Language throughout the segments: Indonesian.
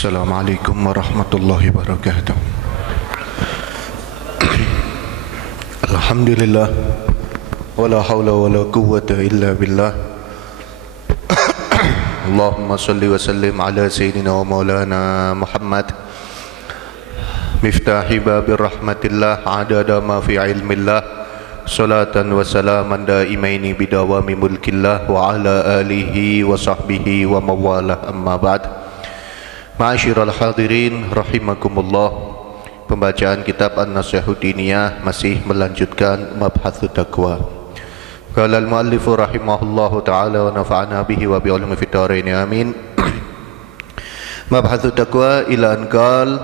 Assalamualaikum warahmatullahi wabarakatuh. Alhamdulillah, wala hawla wala quwwata illa billah. Allahumma salli wa sallim ala sayyidina wa maulana Muhammad, miftahi babir rahmatillah, adada ma fi ilmillah, salatan wa salaman daimaini bidawami mulkillah, wa ala alihi wa sahbihi wa mawalah, amma ba'd. Ma'asyiral hadirin rahimakumullah. Pembacaan kitab An-Nasihatud Diniyah masih melanjutkan mabhatsut taqwa. Qala al-muallifu rahimahullahu ta'ala wa nafa'ana bihi wa bi ulumi fid dharain amin. Mabhatsut taqwa ila an qala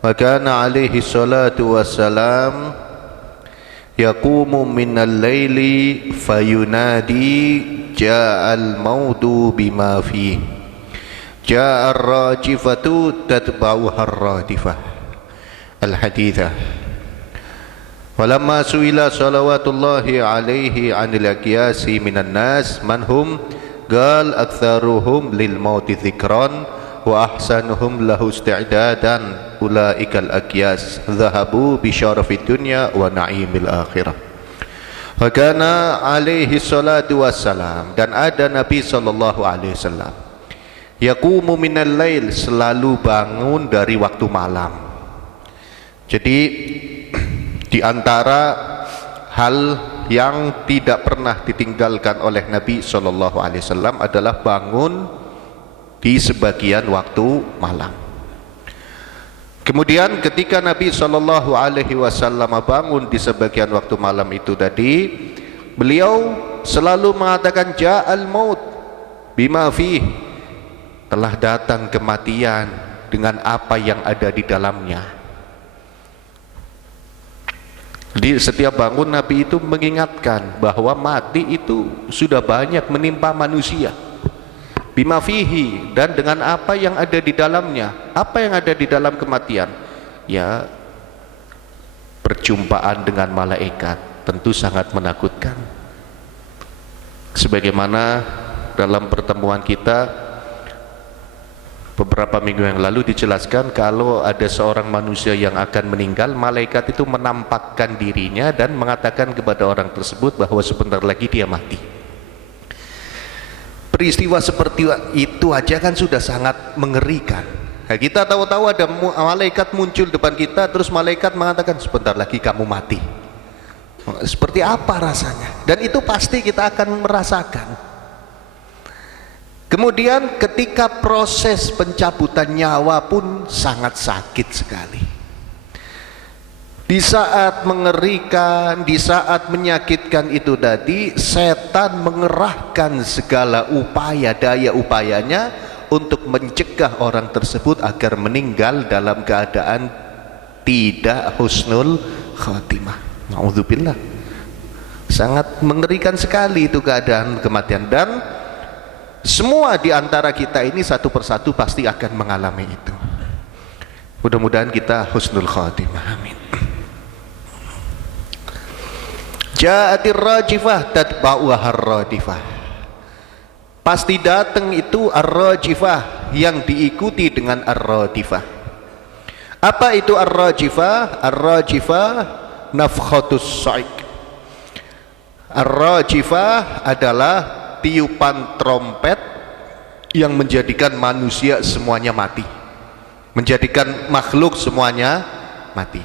wa kana alaihi salatu wassalam yaqumu minal laili fayunadi ja'al mautu bima fihi ja'ar rajifatu tatba'uha ar-radifah. Al-hadithah. Walamma su'ila salawatullahi alaihi anil aqyasi minan nas man hum qal aktsaruhum lil mauti dzikran wa ahsanuhum lahu isti'dadan ulaikal aqyas dhahabu bi syarafid dunya wa na'imil akhirah. Wa kana alaihi salatu wassalam, dan ada Nabi sallallahu alaihi wasallam yaqumu minal lail, selalu bangun dari waktu malam. Jadi di antara hal yang tidak pernah ditinggalkan oleh Nabi sallallahu alaihi wasallam adalah bangun di sebagian waktu malam. Kemudian ketika Nabi sallallahu alaihi wasallam bangun di sebagian waktu malam itu tadi, beliau selalu mengatakan ja'al maut bima fihi, telah datang kematian dengan apa yang ada di dalamnya. Di setiap bangun Nabi itu mengingatkan bahwa mati itu sudah banyak menimpa manusia. Bima fihi, dan dengan apa yang ada di dalamnya. Apa yang ada di dalam kematian? Ya, perjumpaan dengan malaikat tentu sangat menakutkan. Sebagaimana dalam pertemuan kita beberapa minggu yang lalu dijelaskan, kalau ada seorang manusia yang akan meninggal, malaikat itu menampakkan dirinya dan mengatakan kepada orang tersebut bahwa sebentar lagi dia mati. Peristiwa seperti itu aja kan sudah sangat mengerikan. Nah, kita tahu-tahu ada malaikat muncul depan kita, terus malaikat mengatakan sebentar lagi kamu mati. Seperti apa rasanya? Dan itu pasti kita akan merasakan. Kemudian ketika proses pencabutan nyawa pun sangat sakit sekali. Di saat mengerikan, di saat menyakitkan itu tadi, setan mengerahkan segala upaya daya upayanya untuk mencegah orang tersebut agar meninggal dalam keadaan tidak husnul khatimah. Na'udzubillah. Sangat mengerikan sekali itu keadaan kematian, dan semua di antara kita ini satu persatu pasti akan mengalami itu. Mudah-mudahan kita husnul khatimah. Amin. Ja'atir rajifah tatba'uha ar-radifah. Pasti datang itu ar-rajifah, yang diikuti dengan ar-radifah. Apa itu ar-rajifah? Ar-rajifah nafkhatus sa'iq. Ar-rajifah adalah tiupan trompet yang menjadikan manusia semuanya mati, menjadikan makhluk semuanya mati.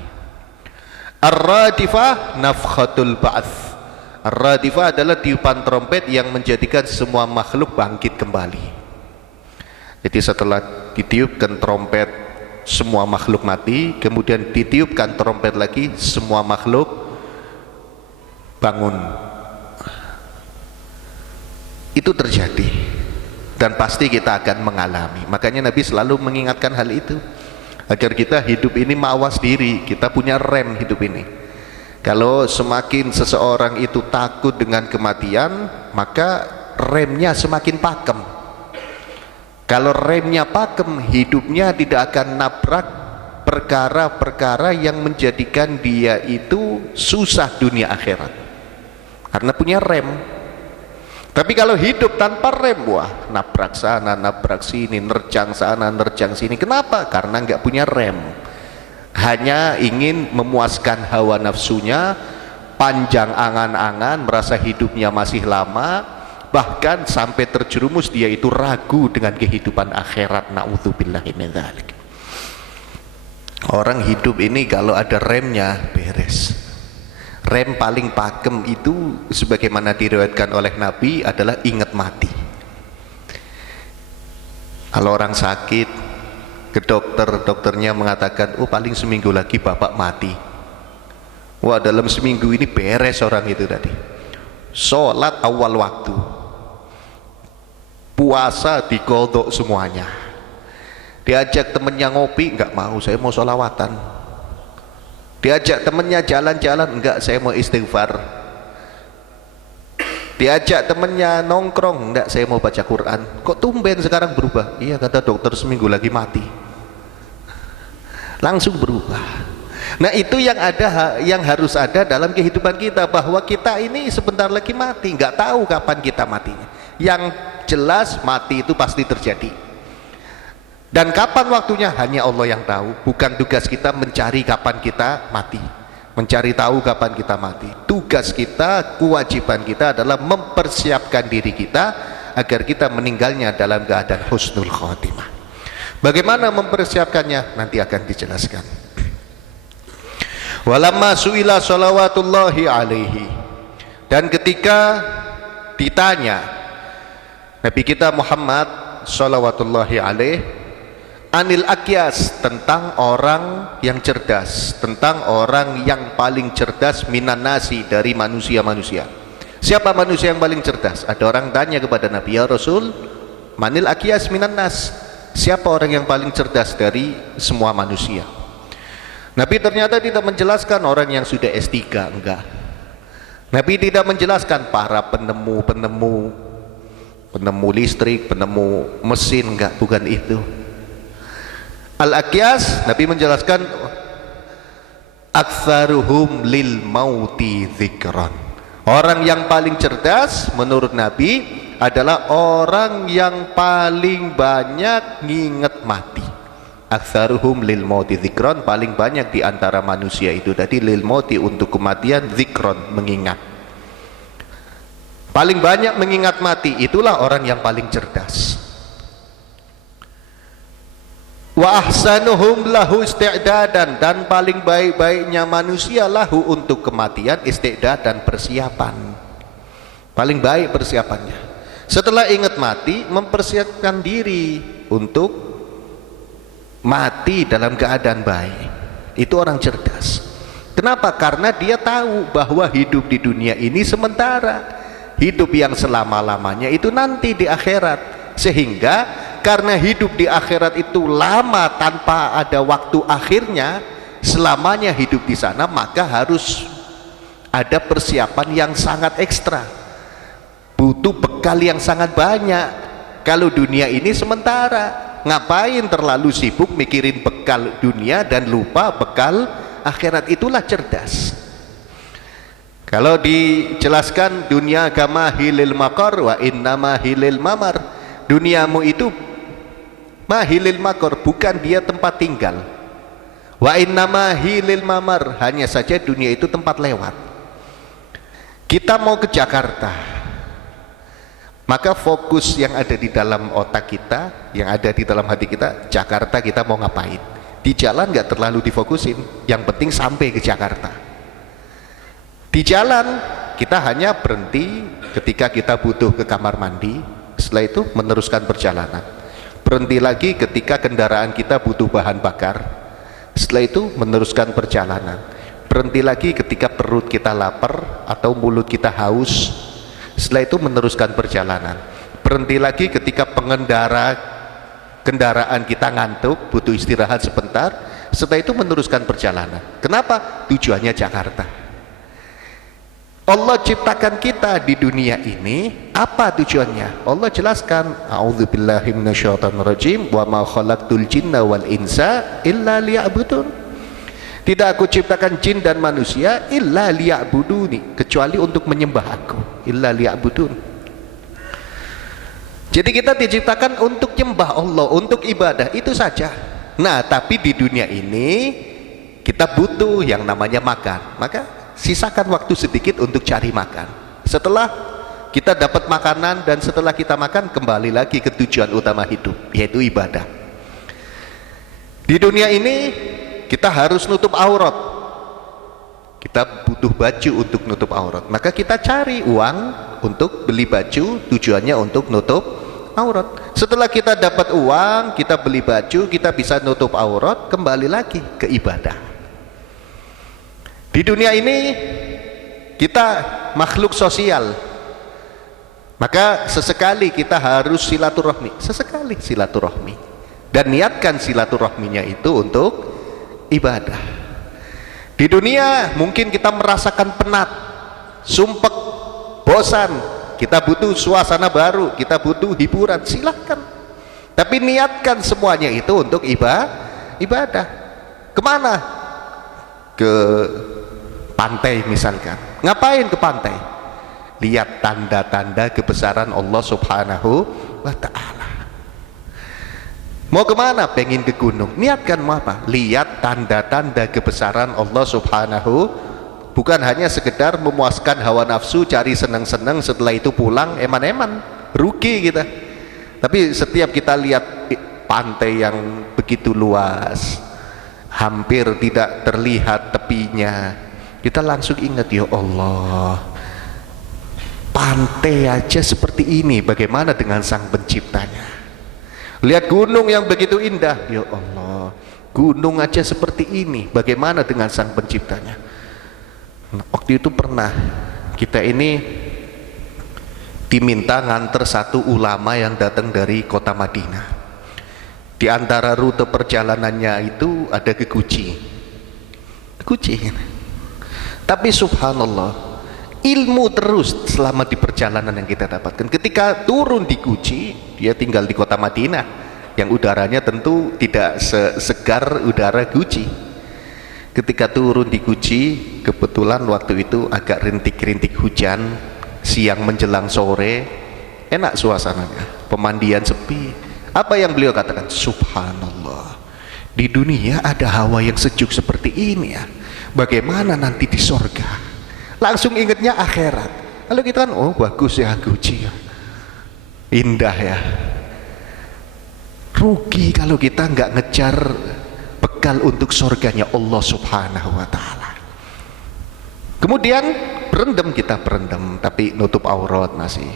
Ar-radifah nafkhatul ba'ats. Ar-radifah adalah tiupan trompet yang menjadikan semua makhluk bangkit kembali. Jadi setelah ditiupkan trompet semua makhluk mati, kemudian ditiupkan trompet lagi semua makhluk bangun. Itu terjadi dan pasti kita akan mengalami. Makanya Nabi selalu mengingatkan hal itu agar kita hidup ini mawas diri, kita punya rem hidup ini. Kalau semakin seseorang itu takut dengan kematian, maka remnya semakin pakem. Kalau remnya pakem, hidupnya tidak akan nabrak perkara-perkara yang menjadikan dia itu susah dunia akhirat, karena punya rem. Tapi kalau hidup tanpa rem, wah, nabrak sana, nabrak sini, nerjang sana, nerjang sini. Kenapa? Karena nggak punya rem. Hanya ingin memuaskan hawa nafsunya, panjang angan-angan, merasa hidupnya masih lama, bahkan sampai terjerumus dia itu ragu dengan kehidupan akhirat. Na'udzubillahi min dzalik. Orang hidup ini kalau ada remnya beres. Rem paling pakem itu sebagaimana diriwayatkan oleh Nabi adalah ingat mati. Kalau orang sakit ke dokter, dokternya mengatakan, oh paling seminggu lagi bapak mati. Wah, dalam seminggu ini beres orang itu tadi. Sholat awal waktu, puasa dikodok semuanya. Diajak temennya ngopi, nggak mau, saya mau sholawatan. Diajak temennya jalan-jalan, enggak, saya mau istighfar. Diajak temennya nongkrong, enggak, saya mau baca Quran. Kok tumben sekarang berubah? Iya, kata dokter seminggu lagi mati. Langsung berubah. Nah, itu yang ada, yang harus ada dalam kehidupan kita, bahwa kita ini sebentar lagi mati, enggak tahu kapan kita matinya. Yang jelas mati itu pasti terjadi. Dan kapan waktunya hanya Allah yang tahu. Bukan tugas kita mencari kapan kita mati, mencari tahu kapan kita mati. Tugas kita, kewajiban kita adalah mempersiapkan diri kita agar kita meninggalnya dalam keadaan husnul khotimah. Bagaimana mempersiapkannya? Nanti akan dijelaskan. Walamma su'ila sholawatullahi alaihi, dan ketika ditanya Nabi kita Muhammad sholawatullahi alaihi anil akyas, tentang orang yang cerdas, tentang orang yang paling cerdas minan nasi, dari manusia-manusia. Siapa manusia yang paling cerdas? Ada orang tanya kepada Nabi, ya Rasul, manil akyas minan nas, siapa orang yang paling cerdas dari semua manusia? Nabi ternyata tidak menjelaskan orang yang sudah S3, enggak. Nabi tidak menjelaskan para penemu listrik, penemu mesin, enggak, bukan itu. Al-Akyas, Nabi menjelaskan aktsaruhum lil mauti dzikran. Orang yang paling cerdas menurut Nabi adalah orang yang paling banyak nginget mati. Aktsaruhum lil mauti dzikran, paling banyak di antara manusia itu tadi lil mauti, untuk kematian, dzikran, mengingat. Paling banyak mengingat mati, itulah orang yang paling cerdas. Wa ahsanuhum lahu isti'dadan, dan paling baik-baiknya manusia lahu, untuk kematian, isti'dad, dan persiapan. Paling baik persiapannya. Setelah ingat mati, mempersiapkan diri untuk mati dalam keadaan baik. Itu orang cerdas. Kenapa? Karena dia tahu bahwa hidup di dunia ini sementara. Hidup yang selama-lamanya itu nanti di akhirat. Sehingga karena hidup di akhirat itu lama tanpa ada waktu akhirnya, selamanya hidup di sana, maka harus ada persiapan yang sangat ekstra, butuh bekal yang sangat banyak. Kalau dunia ini sementara, ngapain terlalu sibuk mikirin bekal dunia dan lupa bekal akhirat? Itulah cerdas. Kalau dijelaskan, dunia kama hilil makar wa innama hilil mamar, duniamu itu mahilil makor, bukan dia tempat tinggal. Wa innama hilil mamar, hanya saja dunia itu tempat lewat. Kita mau ke Jakarta, maka fokus yang ada di dalam otak kita, yang ada di dalam hati kita, Jakarta kita mau ngapain. Di jalan nggak terlalu difokusin, yang penting sampai ke Jakarta. Di jalan kita hanya berhenti ketika kita butuh ke kamar mandi, setelah itu meneruskan perjalanan. Berhenti lagi ketika kendaraan kita butuh bahan bakar, setelah itu meneruskan perjalanan. Berhenti lagi ketika perut kita lapar atau mulut kita haus, setelah itu meneruskan perjalanan. Berhenti lagi ketika kendaraan kita ngantuk, butuh istirahat sebentar, setelah itu meneruskan perjalanan. Kenapa? Tujuannya Jakarta. Allah ciptakan kita di dunia ini, apa tujuannya? Allah jelaskan, a'udzubillahi minasyaitonirrajim, wa ma khalaqtul jinna wal insa illa liya'budun. Tidak aku ciptakan jin dan manusia illa liya'buduni, kecuali untuk menyembah aku. Illa liya'budun. Jadi kita diciptakan untuk nyembah Allah, untuk ibadah, itu saja. Nah, tapi di dunia ini kita butuh yang namanya makan. Maka sisakan waktu sedikit untuk cari makan. Setelah kita dapat makanan dan setelah kita makan, kembali lagi ke tujuan utama hidup, yaitu ibadah. Di dunia ini kita harus nutup aurat. Kita butuh baju untuk nutup aurat. Maka kita cari uang untuk beli baju, tujuannya untuk nutup aurat. Setelah kita dapat uang, kita beli baju, kita bisa nutup aurat, kembali lagi ke ibadah. Di dunia ini kita makhluk sosial, maka sesekali kita harus silaturahmi, sesekali silaturahmi, dan niatkan silaturahminya itu untuk ibadah. Di dunia mungkin kita merasakan penat, sumpek, bosan, kita butuh suasana baru, kita butuh hiburan, silahkan. Tapi niatkan semuanya itu untuk ibadah. Kemana? Ke pantai misalkan. Ngapain ke pantai? Lihat tanda-tanda kebesaran Allah Subhanahu wa Ta'ala. Mau kemana? Pengen ke gunung. Niatkan mau apa? Lihat tanda-tanda kebesaran Allah Subhanahu. Bukan hanya sekedar memuaskan hawa nafsu, cari senang-senang, setelah itu pulang eman-eman, rugi kita. Tapi setiap kita lihat pantai yang begitu luas, hampir tidak terlihat tepinya, kita langsung ingat, ya Allah, pantai aja seperti ini, bagaimana dengan sang penciptanya? Lihat gunung yang begitu indah, ya Allah, gunung aja seperti ini, bagaimana dengan sang penciptanya? Waktu itu pernah kita ini diminta nganter satu ulama yang datang dari kota Madinah. Di antara rute perjalanannya itu ada ke Guci. Tapi subhanallah, ilmu terus selama di perjalanan yang kita dapatkan. Ketika turun di Guci, dia tinggal di kota Madinah yang udaranya tentu tidak segar udara Guci. Ketika turun di Guci, kebetulan waktu itu agak rintik-rintik hujan, siang menjelang sore, enak suasananya, pemandian sepi. Apa yang beliau katakan? Subhanallah, di dunia ada hawa yang sejuk seperti ini ya, bagaimana nanti di sorga? Langsung ingatnya akhirat. Lalu kita kan, oh bagus ya Guci ya, indah ya. Rugi kalau kita nggak ngejar bekal untuk surganya Allah Subhanahu wa Ta'ala. Kemudian kita berendam tapi nutup aurat masih.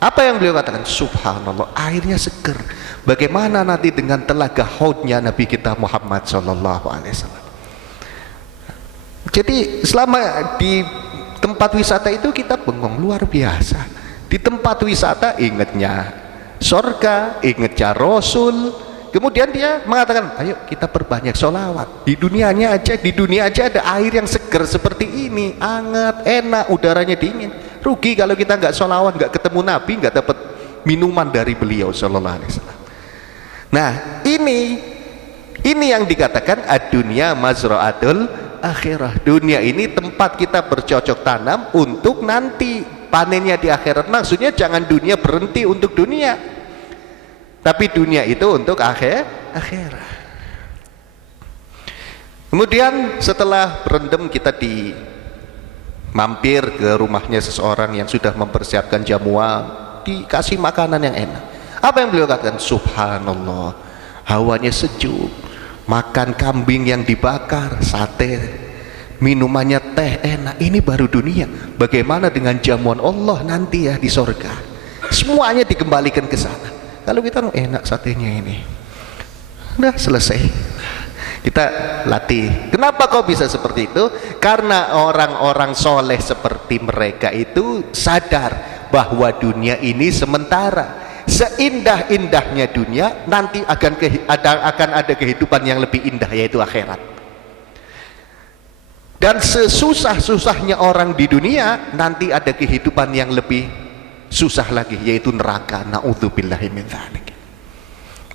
Apa yang beliau katakan? Subhanallah, airnya seger. Bagaimana nanti dengan telaga haudnya Nabi kita Muhammad sallallahu alaihi wasallam? Jadi selama di tempat wisata itu kita bengong luar biasa. Di tempat wisata ingatnya surga, ingatnya Rasul. Kemudian dia mengatakan, ayo kita perbanyak sholawat. Di dunia aja ada air yang segar seperti ini, hangat, enak, udaranya dingin. Rugi kalau kita nggak sholawat, nggak ketemu Nabi, nggak dapat minuman dari beliau sallallahu alaihi wasallam. Nah, ini yang dikatakan ad-dunya mazra'atul akhirah. Dunia ini tempat kita bercocok tanam untuk nanti panennya di akhirat. Maksudnya jangan dunia berhenti untuk dunia, tapi dunia itu untuk akhirat. Kemudian setelah berendam, kita mampir ke rumahnya seseorang yang sudah mempersiapkan jamuan, dikasih makanan yang enak. Apa yang beliau katakan? Subhanallah, hawanya sejuk, makan kambing yang dibakar, sate, minumannya teh enak. Ini baru dunia. Bagaimana dengan jamuan Allah nanti ya di surga? Semuanya dikembalikan ke sana. Kalau kita enak satenya ini, udah selesai, kita latih. Kenapa kok bisa seperti itu? Karena orang-orang soleh seperti mereka itu sadar bahwa dunia ini sementara. Seindah-indahnya dunia, nanti akan ada kehidupan yang lebih indah, yaitu akhirat. Dan sesusah-susahnya orang di dunia, nanti ada kehidupan yang lebih susah lagi, yaitu neraka. Na'udzubillahi min dzalik.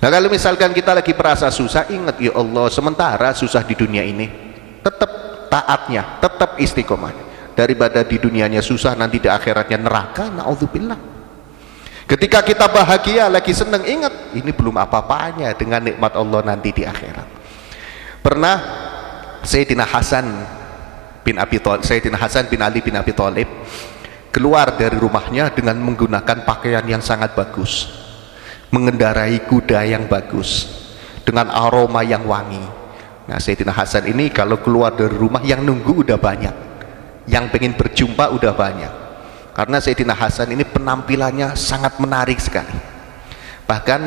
Nah, kalau misalkan kita lagi merasa susah, ingat, ya Allah, sementara susah di dunia ini, tetap taatnya, tetap istiqomah. Daripada di dunianya susah, nanti di akhiratnya neraka. Na'udzubillah. Ketika kita bahagia, lagi seneng, ingat ini belum apa-apanya dengan nikmat Allah nanti di akhirat. Pernah Sayyidina Hasan bin Ali bin Abi Thalib keluar dari rumahnya dengan menggunakan pakaian yang sangat bagus, mengendarai kuda yang bagus, dengan aroma yang wangi. Nah, Sayyidina Hasan ini kalau keluar dari rumah yang nunggu udah banyak, yang pengen berjumpa udah banyak. Karena Sayyidina Hasan ini penampilannya sangat menarik sekali. Bahkan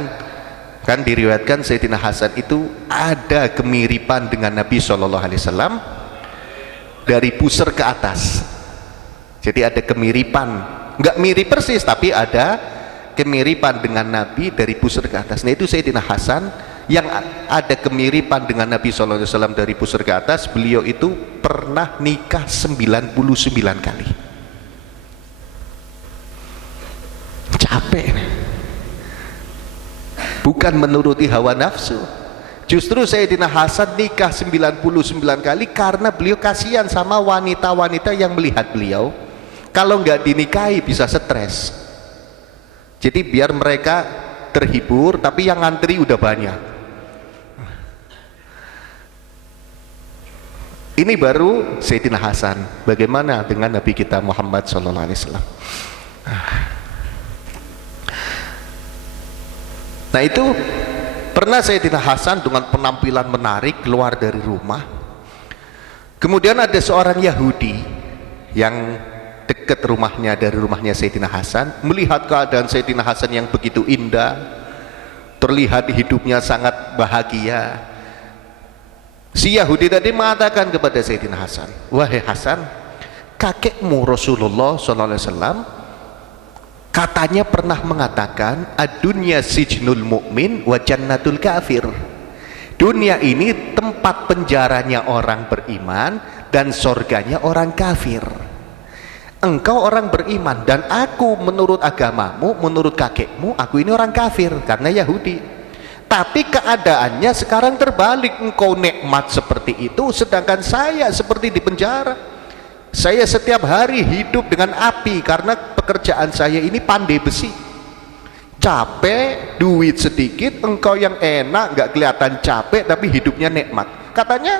kan diriwayatkan Sayyidina Hasan itu ada kemiripan dengan Nabi SAW dari pusar ke atas. Jadi ada kemiripan, nggak mirip persis tapi ada kemiripan dengan Nabi dari pusar ke atas. Nah itu Sayyidina Hasan yang ada kemiripan dengan Nabi SAW dari pusar ke atas. Beliau itu pernah nikah 99 kali. Capek, bukan menuruti hawa nafsu. Justru Sayyidina Hasan nikah 99 kali karena beliau kasihan sama wanita-wanita yang melihat beliau. Kalau nggak dinikahi bisa stres. Jadi biar mereka terhibur, tapi yang ngantri udah banyak. Ini baru Sayyidina Hasan. Bagaimana dengan Nabi kita Muhammad SAW? Nah itu pernah Sayyidina Hasan dengan penampilan menarik keluar dari rumah. Kemudian ada seorang Yahudi yang dekat rumahnya dari rumahnya Sayyidina Hasan, melihat keadaan Sayyidina Hasan yang begitu indah, terlihat hidupnya sangat bahagia. Si Yahudi tadi mengatakan kepada Sayyidina Hasan, wahai Hasan, kakekmu Rasulullah SAW katanya pernah mengatakan ad-dunya sijnul mu'min wa jannatul kafir. Dunia ini tempat penjaranya orang beriman dan surganya orang kafir. Engkau orang beriman dan aku menurut agamamu, menurut kakekmu, aku ini orang kafir karena Yahudi. Tapi keadaannya sekarang terbalik, engkau nikmat seperti itu sedangkan saya seperti di penjara. Saya setiap hari hidup dengan api karena pekerjaan saya ini pandai besi. Capek, duit sedikit, engkau yang enak, nggak kelihatan capek tapi hidupnya nikmat. Katanya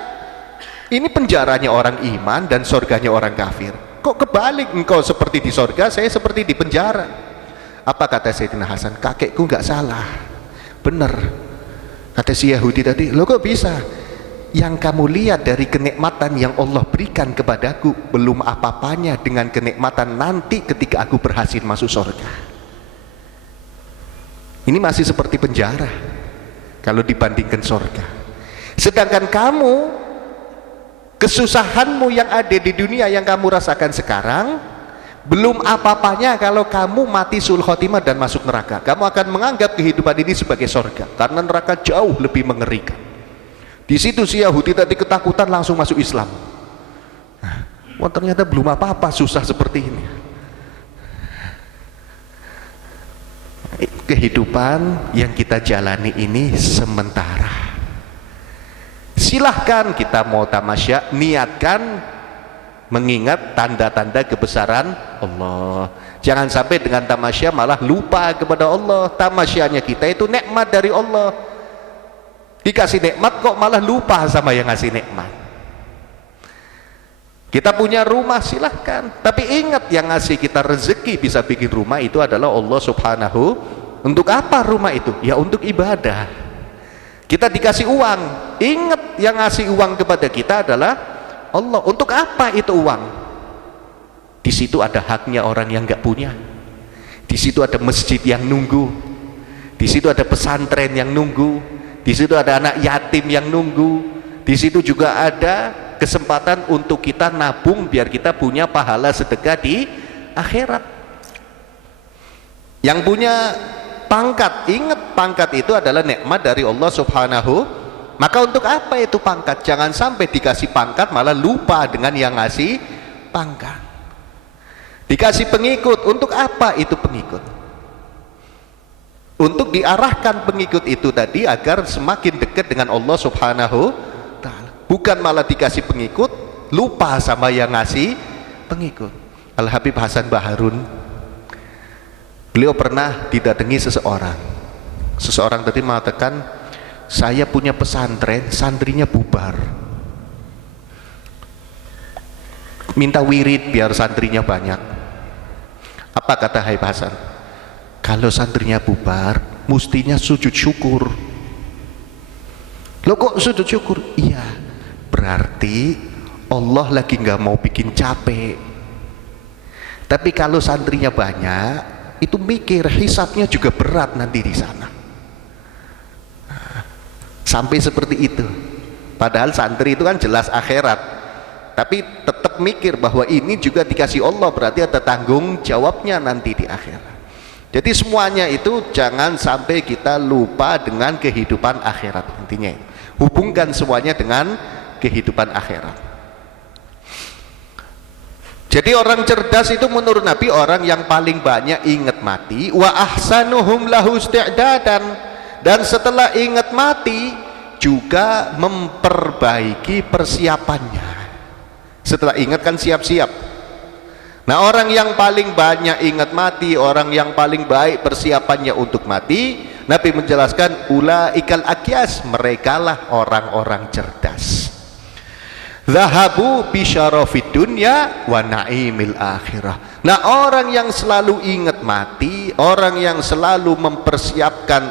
ini penjaranya orang iman dan surganya orang kafir. Kok kebalik, engkau seperti di surga, saya seperti di penjara. Apa kata Sayyidina Hasan? Kakekku nggak salah, bener. Kata si Yahudi tadi, lo kok bisa? Yang kamu lihat dari kenikmatan yang Allah berikan kepadaku belum apa-apanya dengan kenikmatan nanti ketika aku berhasil masuk surga. Ini masih seperti penjara kalau dibandingkan surga. Sedangkan kamu, kesusahanmu yang ada di dunia yang kamu rasakan sekarang belum apa-apanya kalau kamu mati sul khotimah dan masuk neraka. Kamu akan menganggap kehidupan ini sebagai surga karena neraka jauh lebih mengerikan. Di situ si Yahudi tadi ketakutan langsung masuk Islam. Wah, ternyata belum apa-apa susah seperti ini. Kehidupan yang kita jalani ini sementara. Silahkan kita mau tamasya, niatkan mengingat tanda-tanda kebesaran Allah. Jangan sampai dengan tamasya malah lupa kepada Allah. Tamasyanya kita itu nikmat dari Allah. Dikasih nikmat kok malah lupa sama yang ngasih nikmat. Kita punya rumah silahkan, tapi ingat yang ngasih kita rezeki bisa bikin rumah itu adalah Allah Subhanahu. Untuk apa rumah itu? Ya untuk ibadah. Kita dikasih uang, ingat yang ngasih uang kepada kita adalah Allah. Untuk apa itu uang? Di situ ada haknya orang yang nggak punya. Di situ ada masjid yang nunggu. Di situ ada pesantren yang nunggu. Di situ ada anak yatim yang nunggu. Di situ juga ada kesempatan untuk kita nabung biar kita punya pahala sedekah di akhirat. Yang punya pangkat, ingat pangkat itu adalah nikmat dari Allah Subhanahu. Maka untuk apa itu pangkat? Jangan sampai dikasih pangkat malah lupa dengan yang ngasih pangkat. Dikasih pengikut, untuk apa itu pengikut? Untuk diarahkan pengikut itu tadi agar semakin dekat dengan Allah Subhanahu ta'ala. Bukan malah dikasih pengikut lupa sama yang ngasih pengikut. Al-Habib Hasan Baharun Beliau pernah didatangi seseorang tadi mengatakan, saya punya pesantren, santrinya bubar, minta wirid biar santrinya banyak. Apa kata Habib Hasan? Kalau santrinya bubar, mestinya sujud syukur. Loh kok sujud syukur? Iya, berarti Allah lagi nggak mau bikin capek. Tapi kalau santrinya banyak, itu mikir hisabnya juga berat nanti di sana. Sampai seperti itu. Padahal santri itu kan jelas akhirat, tapi tetap mikir bahwa ini juga dikasih Allah, berarti ada tanggung jawabnya nanti di akhirat. Jadi semuanya itu jangan sampai kita lupa dengan kehidupan akhirat. Intinya hubungkan semuanya dengan kehidupan akhirat. Jadi orang cerdas itu menurut Nabi orang yang paling banyak ingat mati, wa ahsanuhum lahu isti'dadan, dan setelah ingat mati juga memperbaiki persiapannya. Setelah ingat kan siap-siap. Nah, orang yang paling banyak ingat mati, orang yang paling baik persiapannya untuk mati, Nabi menjelaskan ulaikal akyas, merekalah orang-orang cerdas. Zahabu bisyarafid dunya wa naimil akhirah. Nah, orang yang selalu ingat mati, orang yang selalu mempersiapkan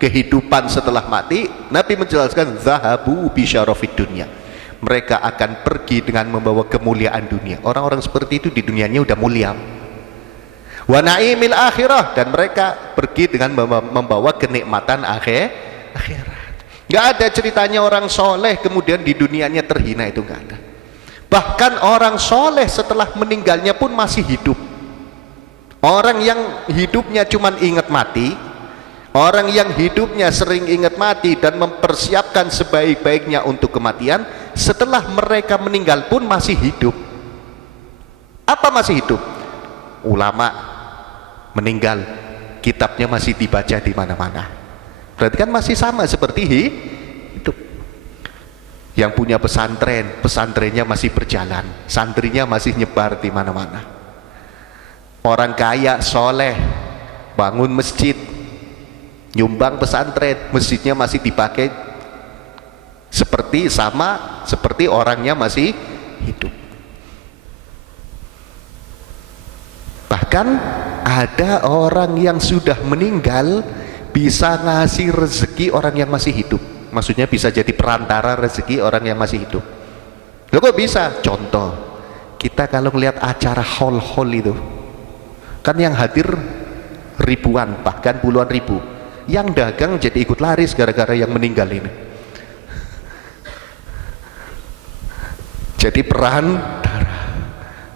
kehidupan setelah mati, Nabi menjelaskan zahabu bisyarafid dunya, mereka akan pergi dengan membawa kemuliaan dunia. Orang-orang seperti itu di dunianya udah mulia. Wa naimil akhirah, dan mereka pergi dengan membawa kenikmatan akhirat. Nggak ada ceritanya orang soleh kemudian di dunianya terhina, itu nggak ada. Bahkan orang soleh setelah meninggalnya pun masih hidup. Orang yang hidupnya cuman ingat mati, orang yang hidupnya sering ingat mati dan mempersiapkan sebaik-baiknya untuk kematian, setelah mereka meninggal pun masih hidup. Apa masih hidup? Ulama meninggal, kitabnya masih dibaca di mana-mana. Berarti kan masih sama seperti hidup. Yang punya pesantren, pesantrennya masih berjalan, santrinya masih nyebar di mana-mana. Orang kaya soleh bangun masjid, nyumbang pesantren, masjidnya masih dipakai seperti orangnya masih hidup. Bahkan ada orang yang sudah meninggal bisa ngasih rezeki orang yang masih hidup. Maksudnya bisa jadi perantara rezeki orang yang masih hidup. Loh kok bisa? Contoh, kita kalau melihat acara haul-haul itu kan yang hadir ribuan, bahkan puluhan ribu. Yang dagang jadi ikut laris gara-gara yang meninggal ini. Jadi perantara.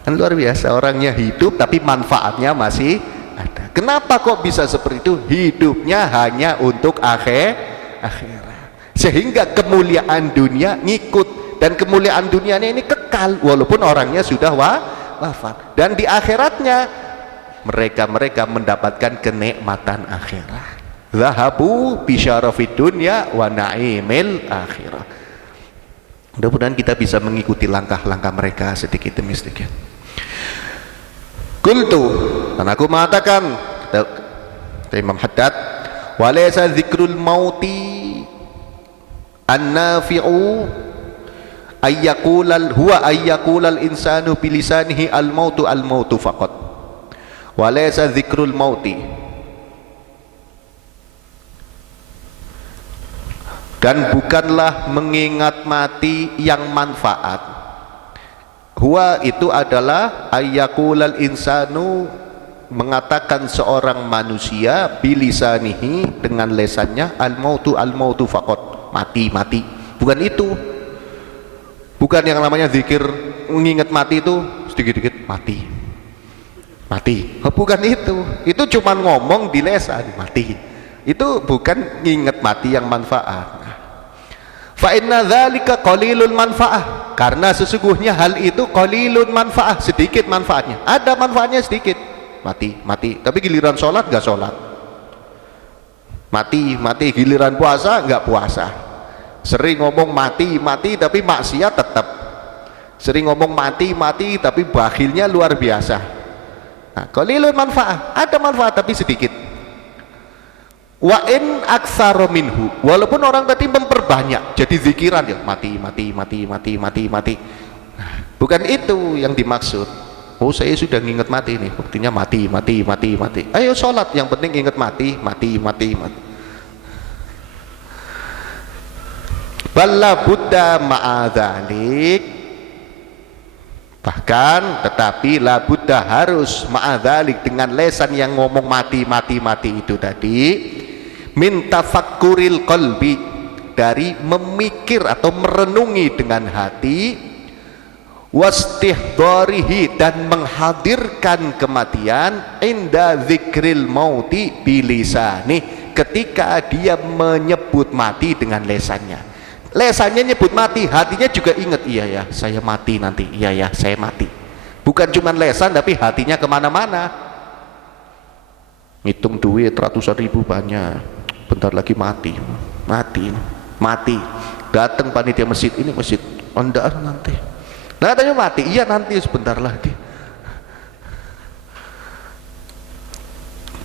Kan luar biasa, orangnya hidup tapi manfaatnya masih ada. Kenapa kok bisa seperti itu? Hidupnya hanya untuk akhirat, sehingga kemuliaan dunia ngikut, dan kemuliaan dunianya ini kekal walaupun orangnya sudah wafat. Dan di akhiratnya mereka mendapatkan kenikmatan akhirat. Zahabu bisyarafid dunya wa naimil akhirah. Mudah-mudahan kita bisa mengikuti langkah-langkah mereka sedikit demi sedikit. Qultu, dan aku mengatakan, Imam Haddad, walaysa dzikrul mauti an-nafi'u ayyaqulal insanu bilisanihi al-mautu faqat. Walaysa dzikrul mauti, dan bukanlah mengingat mati yang manfaat. Huwa itu adalah ayyaqulal insanu, mengatakan seorang manusia bilisanihi, dengan lesannya, al-mautu faqat, mati. Bukan itu. Bukan yang namanya zikir mengingat mati itu sedikit-sedikit mati. Bukan itu. Itu cuma ngomong di lesan mati. Itu bukan nginget mati yang manfaat. Fa inna dzalika qalilul manfaah, karena sesungguhnya hal itu qalilun manfaah, sedikit manfaatnya. Ada manfaatnya sedikit, mati, tapi giliran sholat nggak sholat, mati, giliran puasa nggak puasa. Sering ngomong mati tapi maksiat tetap. Sering ngomong mati tapi bakhilnya luar biasa. Nah, qalilun manfaah, ada manfaat tapi sedikit. Wa in aktsara minhu, walaupun orang tadi memperbanyak jadi zikiran ya mati mati mati mati mati mati. Bukan itu yang dimaksud. Oh, saya sudah nginget mati nih, buktinya mati mati mati mati. Ayo sholat, yang penting inget mati mati mati mati. Balla buddha ma'adzalik, bahkan tetapi la buddha harus ma'adzalik, dengan lesan yang ngomong mati mati mati itu tadi, min tafakkuril qalbi, dari memikir atau merenungi dengan hati, wastihdarihi, dan menghadirkan kematian, inda zikril mauti bilisani, ketika dia menyebut mati dengan lesannya. Lesannya nyebut mati, hatinya juga ingat, iya ya saya mati nanti, iya ya saya mati. Bukan cuma lesan tapi hatinya kemana-mana. Ngitung duit ratusan ribu banyak, bentar lagi mati mati mati. Datang panitia masjid, ini masjid Anda nanti, nah tanya mati, iya nanti sebentar lagi.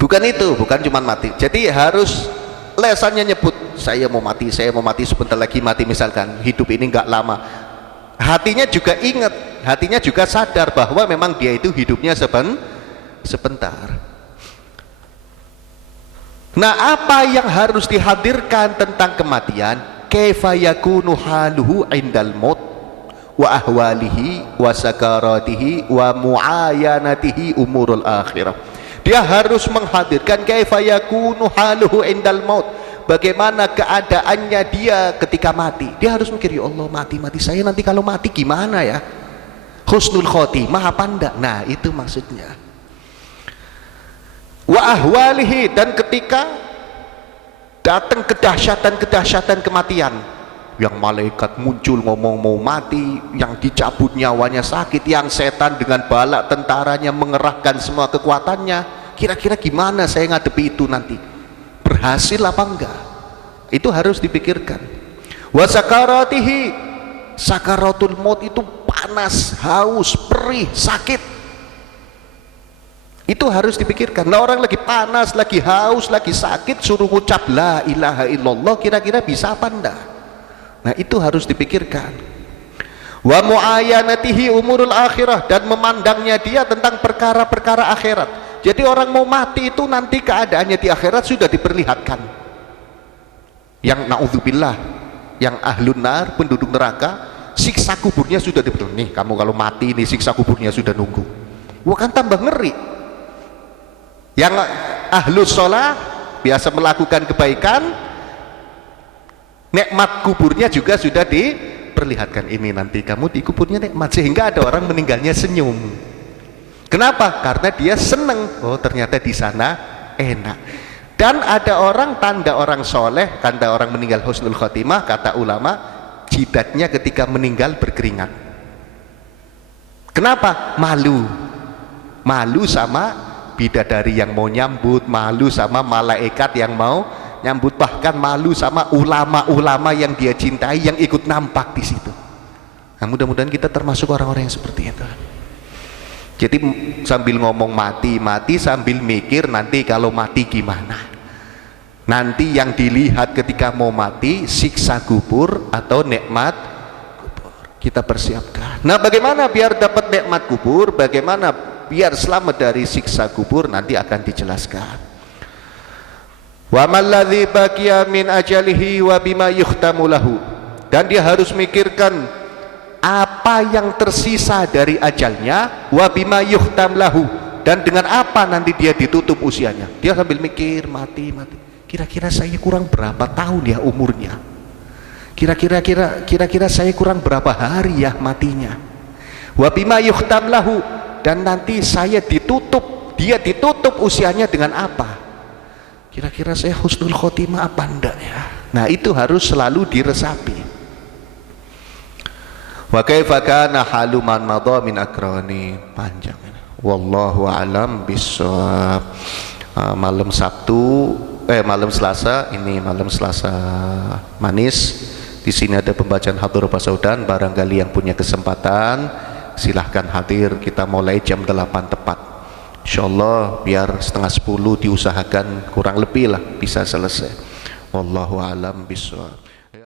Bukan itu, bukan cuma mati. Jadi harus lesannya nyebut, saya mau mati sebentar lagi mati, misalkan hidup ini nggak lama. Hatinya juga ingat, hatinya juga sadar bahwa memang dia itu hidupnya sebentar. Nah, apa yang harus dihadirkan tentang kematian? Kaifa yakunu haluhu indal maut wa ahwalihi wa sakaratihi wa muayanatihi umurul akhirah. Dia harus menghadirkan kaifa yakunu haluhu indal maut, bagaimana keadaannya dia ketika mati. Dia harus mikir, ya Allah mati saya nanti kalau mati gimana ya, husnul khotimah apa enggak. Nah itu maksudnya. Wa ahwalihi, dan ketika datang kedahsyatan kematian, yang malaikat muncul ngomong mau mati, yang dicabut nyawanya sakit, yang setan dengan balak tentaranya mengerahkan semua kekuatannya. Kira-kira gimana saya ngadepi itu nanti, berhasil apa enggak? Itu harus dipikirkan. Wa sakaratihi, sakaratul maut itu panas, haus, perih, sakit. Itu harus dipikirkan. Nah, orang lagi panas, lagi haus, lagi sakit, suruh ucap la ilaha illallah, kira-kira bisa apa enggak? Nah itu harus dipikirkan. Wa muayanatihi umurul akhirah, dan memandangnya dia tentang perkara-perkara akhirat. Jadi orang mau mati itu nanti keadaannya di akhirat sudah diperlihatkan. Yang naudzubillah, yang ahlun nar, penduduk neraka, siksa kuburnya sudah diperlihatkan. Nih kamu kalau mati nih siksa kuburnya sudah nunggu. Wah kan tambah ngeri. Yang ahlus sholah, biasa melakukan kebaikan, nikmat kuburnya juga sudah diperlihatkan. Ini nanti kamu di kuburnya nikmat, sehingga ada orang meninggalnya senyum. Kenapa? Karena dia seneng, oh ternyata di sana enak. Dan ada orang, tanda orang soleh, tanda orang meninggal husnul khotimah, kata ulama, jidatnya ketika meninggal berkeringat. Kenapa? Malu sama bidadari yang mau nyambut, malu sama malaikat yang mau nyambut, bahkan malu sama ulama-ulama yang dia cintai yang ikut nampak di situ. Nah, mudah-mudahan kita termasuk orang-orang yang seperti itu. Jadi sambil ngomong mati sambil mikir nanti kalau mati gimana. Nanti yang dilihat ketika mau mati siksa kubur atau nikmat kubur. Kita persiapkan. Nah, bagaimana biar dapat nikmat kubur, bagaimana biar selamat dari siksa kubur, nanti akan dijelaskan. Wa malladzi baqiya min ajalihi wa bima yuhtamu lahu, dan dia harus mikirkan apa yang tersisa dari ajalnya, wa bima yuhtam lahu, dan dengan apa nanti dia ditutup usianya. Dia sambil mikir mati kira-kira saya kurang berapa tahun ya umurnya, kira-kira saya kurang berapa hari ya matinya. Wa bima yuhtam lahu, dan nanti saya ditutup, dia ditutup usianya dengan apa, kira-kira saya husnul khotimah apa enggak ya. Nah itu harus selalu diresapi. Wa kaifa kana halu man madha min akrani, panjang. Wallahu alam bissawab. Malam Selasa ini, malam Selasa manis. Di sini ada pembacaan hadhurah pasaudan, barangkali yang punya kesempatan silahkan hadir. Kita mulai jam 8 tepat. Insyaallah biar setengah 10 diusahakan kurang lebih lah bisa selesai. Wallahu alam bishawab.